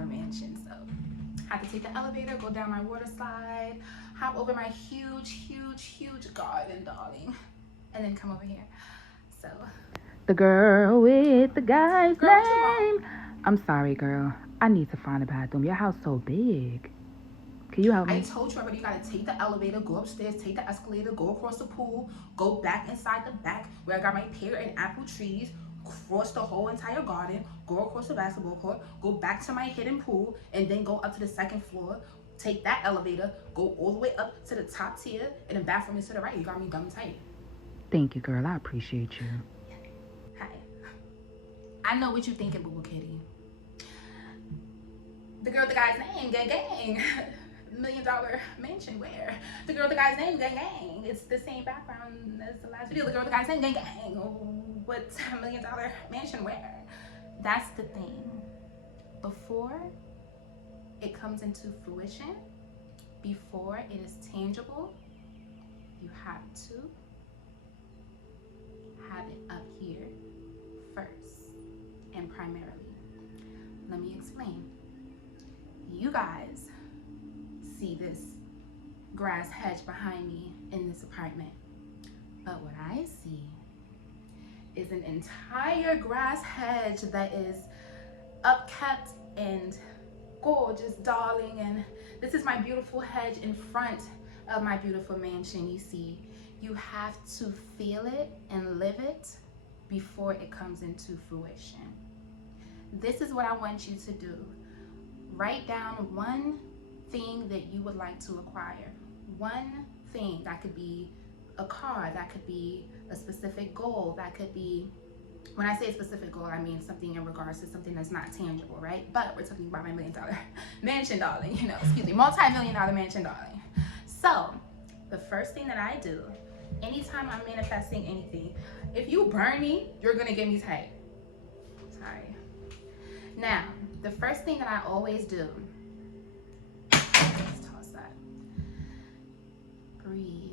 $1,000,000 mansion. So I had to take the elevator, go down my water slide, hop over my huge garden, darling, and then come over here. So the girl with the guy's girl, what you want? name. I'm sorry, girl. I need to find a bathroom. Your house so big. Can you help me? I told you already, you gotta take the elevator, go upstairs, take the escalator, go across the pool, go back inside the back where I got my pear and apple trees, cross the whole entire garden, go across the basketball court, go back to my hidden pool, and then go up to the second floor, take that elevator, go all the way up to the top tier, and the bathroom is to the right. You got me dumb tight. Thank you, girl. I appreciate you. Hi. I know what you thinking, boo-boo kitty. The girl, the guy's name, gang. $1,000,000 mansion, where? The girl, the guy's name, gang. It's the same background as the last video. The girl, the guy's name, gang. What's $1,000,000 mansion, where? That's the thing. Before it comes into fruition, before it is tangible, you have to have it up here first and primarily. Let me explain. You guys see this grass hedge behind me in this apartment, but what I see is an entire grass hedge that is upkept and gorgeous, darling, and this is my beautiful hedge in front of my beautiful mansion. You see, you have to feel it and live it before it comes into fruition. This is what I want you to do. Write down one thing that you would like to acquire. One thing. That could be a car, that could be a specific goal, that could be, when I say a specific goal, I mean something in regards to something that's not tangible, right? But we're talking about my $1,000,000 mansion, darling, you know, excuse me, multi-million-dollar mansion, darling. So the first thing that I do, anytime I'm manifesting anything, if you burn me, you're gonna get me tight. Sorry. Now, the first thing that I always do, let's toss that. Breathe.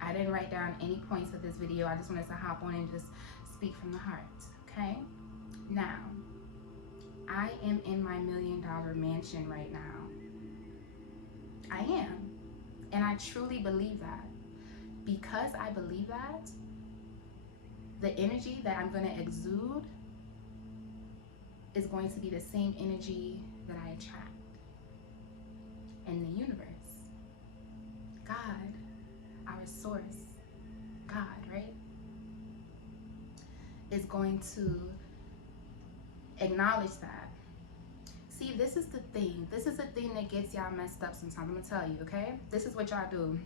I didn't write down any points of this video. I just wanted to hop on and just speak from the heart, okay? Now, I am in my $1,000,000 mansion right now. I am. And I truly believe that. Because I believe that, the energy that I'm going to exude is going to be the same energy that I attract. And the universe, God, our source, God, right, is going to acknowledge that. See, this is the thing. This is the thing that gets y'all messed up sometimes. I'm going to tell you, okay? This is what y'all do.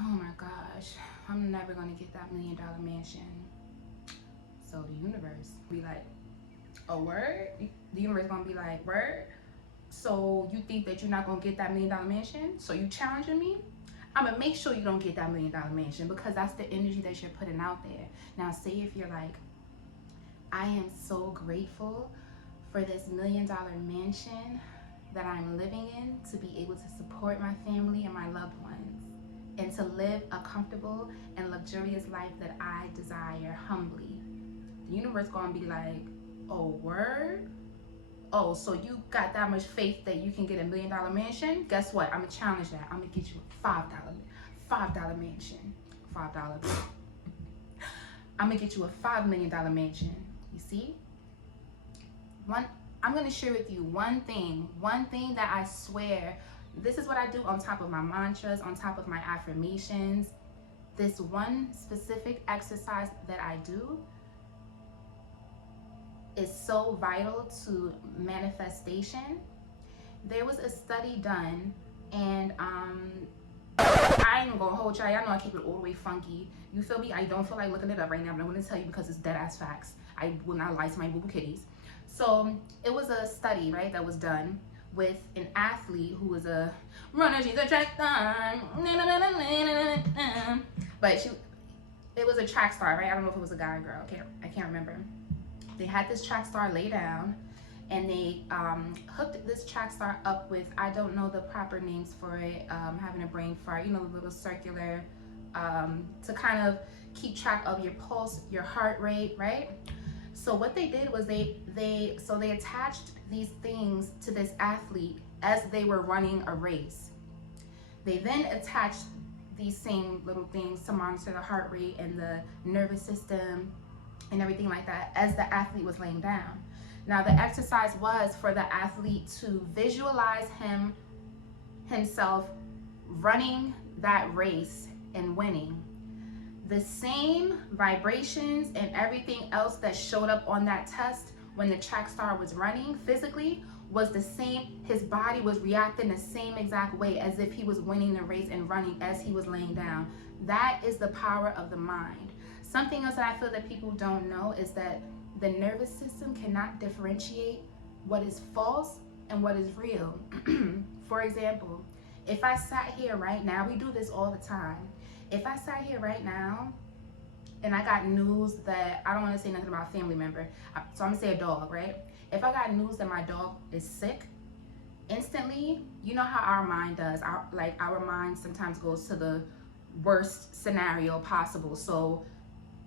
Oh my gosh, I'm never going to get that $1,000,000 mansion. So the universe be like, a word? The universe going to be like, word? So you think that you're not going to get that $1,000,000 mansion? So you challenging me? I'm going to make sure you don't get that $1,000,000 mansion, because that's the energy that you're putting out there. Now, say if you're like, I am so grateful for this $1,000,000 mansion that I'm living in, to be able to support my family and my loved ones, and to live a comfortable and luxurious life that I desire humbly. The universe gonna be like, oh, word? Oh, so you got that much faith that you can get a $1,000,000 mansion? Guess what? I'm gonna challenge that. I'm gonna get you a $5 mansion. $5. I'm gonna get you a $5,000,000 mansion. You see? I'm gonna share with you one thing that I swear, this is what I do on top of my mantras, on top of my affirmations. This one specific exercise that I do is so vital to manifestation. There was a study done, and I ain't gonna hold y'all. Y'all know I keep it all the way funky. You feel me? I don't feel like looking it up right now, but I'm gonna tell you because it's dead ass facts. I will not lie to my boo-boo kitties. So it was a study, right, that was done with an athlete who was a runner. She's a track star, but it was a track star, right? I don't know if it was a guy or girl. I can't remember. They had this track star lay down, and they hooked this track star up with, I don't know the proper names for it, having a brain fart, you know, the little circular, to kind of keep track of your pulse, your heart rate, right? So what they did was they attached these things to this athlete as they were running a race. They then attached these same little things to monitor the heart rate and the nervous system and everything like that as the athlete was laying down. Now the exercise was for the athlete to visualize himself running that race and winning. The same vibrations and everything else that showed up on that test when the track star was running physically was the same. His body was reacting the same exact way as if he was winning the race and running as he was laying down. That is the power of the mind. Something else that I feel that people don't know is that the nervous system cannot differentiate what is false and what is real. For example, if I sat here right now, we do this all the time. If I sat here right now and I got news that, I don't want to say nothing about a family member, so I'm gonna say a dog, right? If I got news that my dog is sick, instantly, you know how our mind does. Our mind sometimes goes to the worst scenario possible. So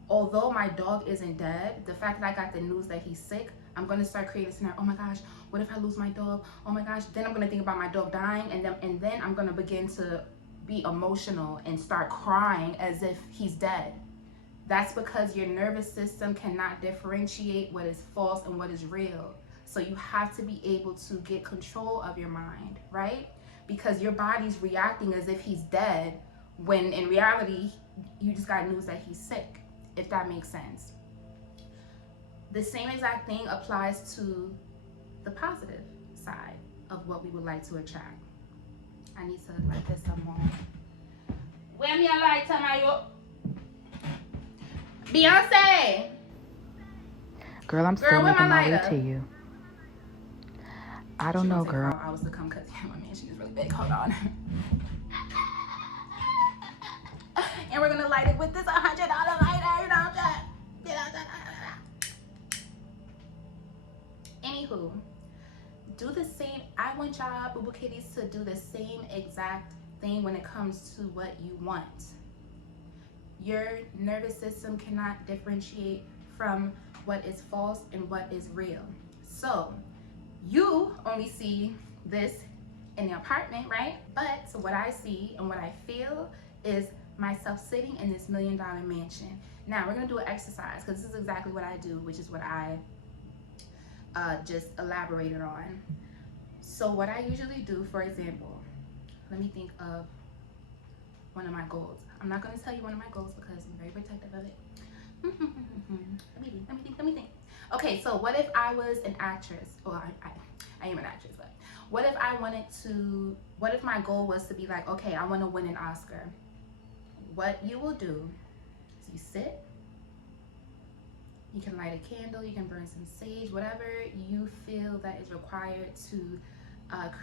although my dog isn't dead, the fact that I got the news that he's sick, I'm gonna start creating a scenario. Oh my gosh, what if I lose my dog? Oh my gosh, then I'm gonna think about my dog dying, and then I'm gonna begin to be emotional and start crying as if he's dead. That's because your nervous system cannot differentiate what is false and what is real. So you have to be able to get control of your mind, right? Because your body's reacting as if he's dead when in reality, you just got news that he's sick, if that makes sense. The same exact thing applies to the positive side of what we would like to attract. I need to light this some more. Where me a light, Tamayo? Beyonce! Girl, I'm still making my way to you. I don't know, girl. I was to come because my man, she was really big. Hold on. And we're gonna light it with this $100 lighter. You know what I'm saying? Anywho, do the same. I want y'all, boo boo kitties, to do the same exact thing when it comes to what you want. Your nervous system cannot differentiate from what is false and what is real. So you only see this in the apartment, right? But so what I see and what I feel is myself sitting in this $1 million mansion. Now we're gonna do an exercise because this is exactly what I do, which is what I just elaborated on. So what I usually do, for example, let me think of one of my goals. I'm not going to tell you one of my goals because I'm very protective of it. Let me think. Okay, so what if I was an actress? Well, I am an actress, but what if my goal was to be like, okay, I want to win an Oscar. What you will do is you sit, you can light a candle, you can burn some sage, whatever you feel that is required to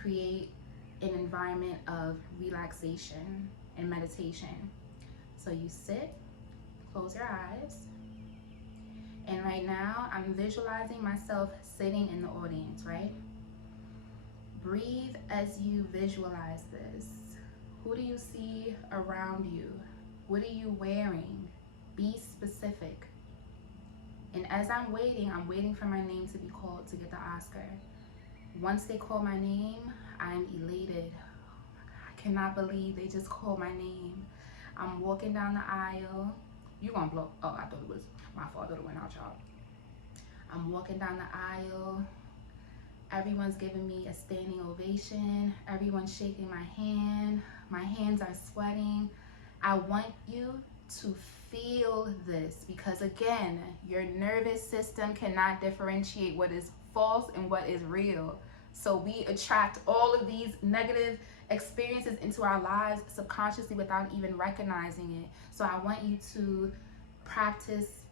create an environment of relaxation and meditation. So you sit, close your eyes, and right now I'm visualizing myself sitting in the audience, right? Breathe as you visualize this. Who do you see around you? What are you wearing? Be specific. And as I'm waiting for my name to be called to get the Oscar. Once they call my name, I'm elated. I cannot believe they just called my name. I'm walking down the aisle. You gonna blow? Oh, I thought it was my fault. I thought it went out, y'all. I'm walking down the aisle. Everyone's giving me a standing ovation. Everyone's shaking my hand. My hands are sweating. I want you to feel this because, again, your nervous system cannot differentiate what is false and what is real. So we attract all of these negative experiences into our lives subconsciously without even recognizing it. So I want you to practice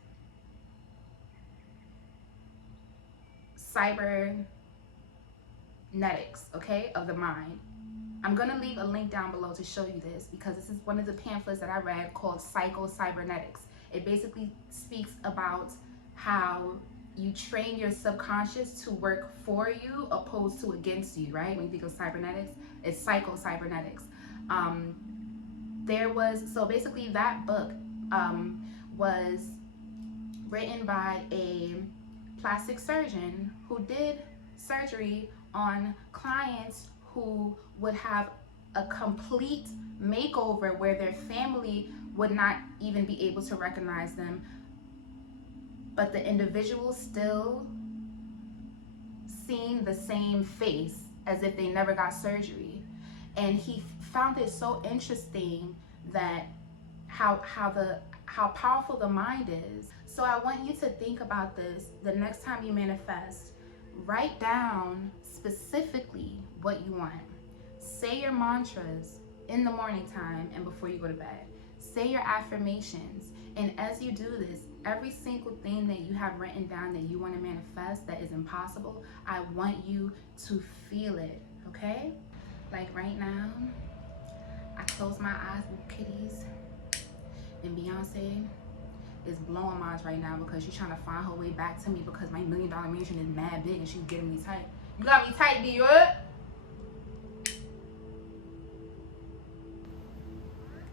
cybernetics, okay, of the mind. I'm going to leave a link down below to show you this because this is one of the pamphlets that I read called Psycho-Cybernetics. It basically speaks about how you train your subconscious to work for you opposed to against you, right? When you think of cybernetics, it's Psycho-Cybernetics. So basically that book was written by a plastic surgeon who did surgery on clients who would have a complete makeover where their family would not even be able to recognize them, but the individual still seeing the same face as if they never got surgery. And he found it so interesting that how powerful the mind is. So I want you to think about this the next time you manifest. Write down specifically what you want. Say your mantras in the morning time and before you go to bed. Say your affirmations. And as you do this, every single thing that you have written down that you want to manifest that is impossible, I want you to feel it, okay? Like right now, I close my eyes with kitties, and Beyonce is blowing mine right now because she's trying to find her way back to me because my $1 million mansion is mad big and she's getting me tight. You got me tight, do you?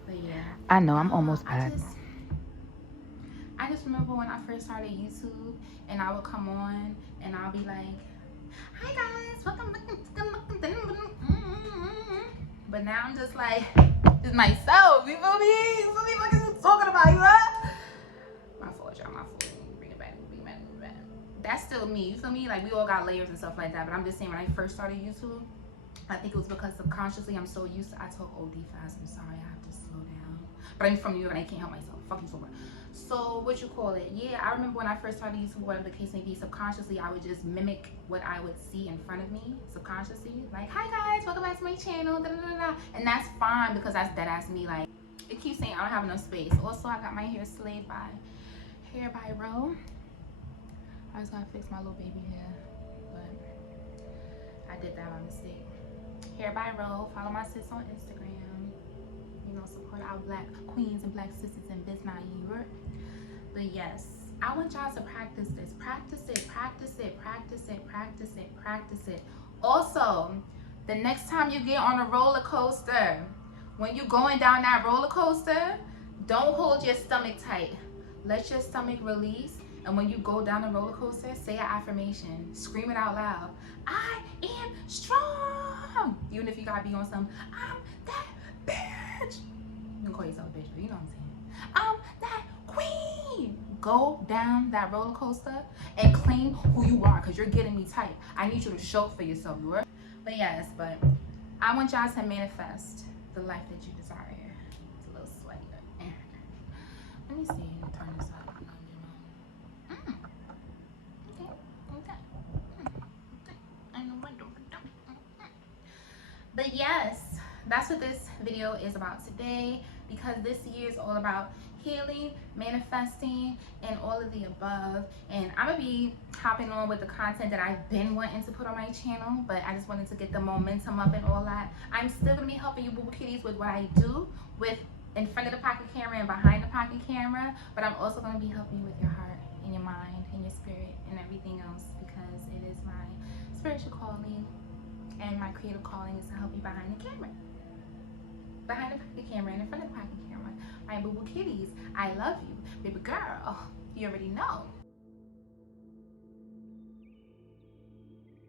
But yeah. I know, I'm almost back. I just remember when I first started YouTube and I would come on and I'll be like, hi guys, welcome. But now I'm just like, just myself, you feel me? You feel me? What are you talking about, you huh? My fault, y'all, my fault. Bring it back. That's still me, you feel me? Like, we all got layers and stuff like that, but I'm just saying, when I first started YouTube, I think it was because subconsciously I'm so used to, I talk OD fast, I'm sorry, I have to slow down. But I'm from New York and I can't help myself, fuck you so much. So, what you call it? Yeah, I remember when I first started YouTube, whatever the case may be, subconsciously I would just mimic what I would see in front of me, subconsciously. Like, hi guys, welcome back to my channel, da, da, da, da. And that's fine because that's deadass me. Like, it keeps saying I don't have enough space. Also, I got my hair slayed by Hair by Ro. I was gonna fix my little baby hair, but I did that by mistake. Hair by Ro. Follow my sis on Instagram. You know, support our black queens and black sisters in business Europe. But yes, I want y'all to practice this. Practice it, practice it, practice it, practice it, practice it. Also, the next time you get on a roller coaster, when you're going down that roller coaster, don't hold your stomach tight. Let your stomach release. And when you go down the roller coaster, say an affirmation. Scream it out loud. I am strong. Even if you gotta be on some, I'm that bitch. You can call yourself a bitch, but you know what I'm saying. I'm that queen. Go down that roller coaster and claim who you are, because you're getting me tight. I need you to show for yourself, you are. But yes, but I want y'all to manifest the life that you desire. It's a little sweaty. Let me see. Turn this up. But yes, that's what this video is about today, because this year is all about healing, manifesting, and all of the above. And I'm gonna be hopping on with the content that I've been wanting to put on my channel, but I just wanted to get the momentum up and all that. I'm still gonna be helping you boo boo kitties with what I do with in front of the pocket camera and behind the pocket camera, but I'm also gonna be helping you with your heart and your mind and your spirit and everything else, because it is my spiritual calling. And my creative calling is to help you behind the camera. Behind the pocket camera and in front of the pocket camera. My boo boo kitties, I love you. Baby girl, you already know.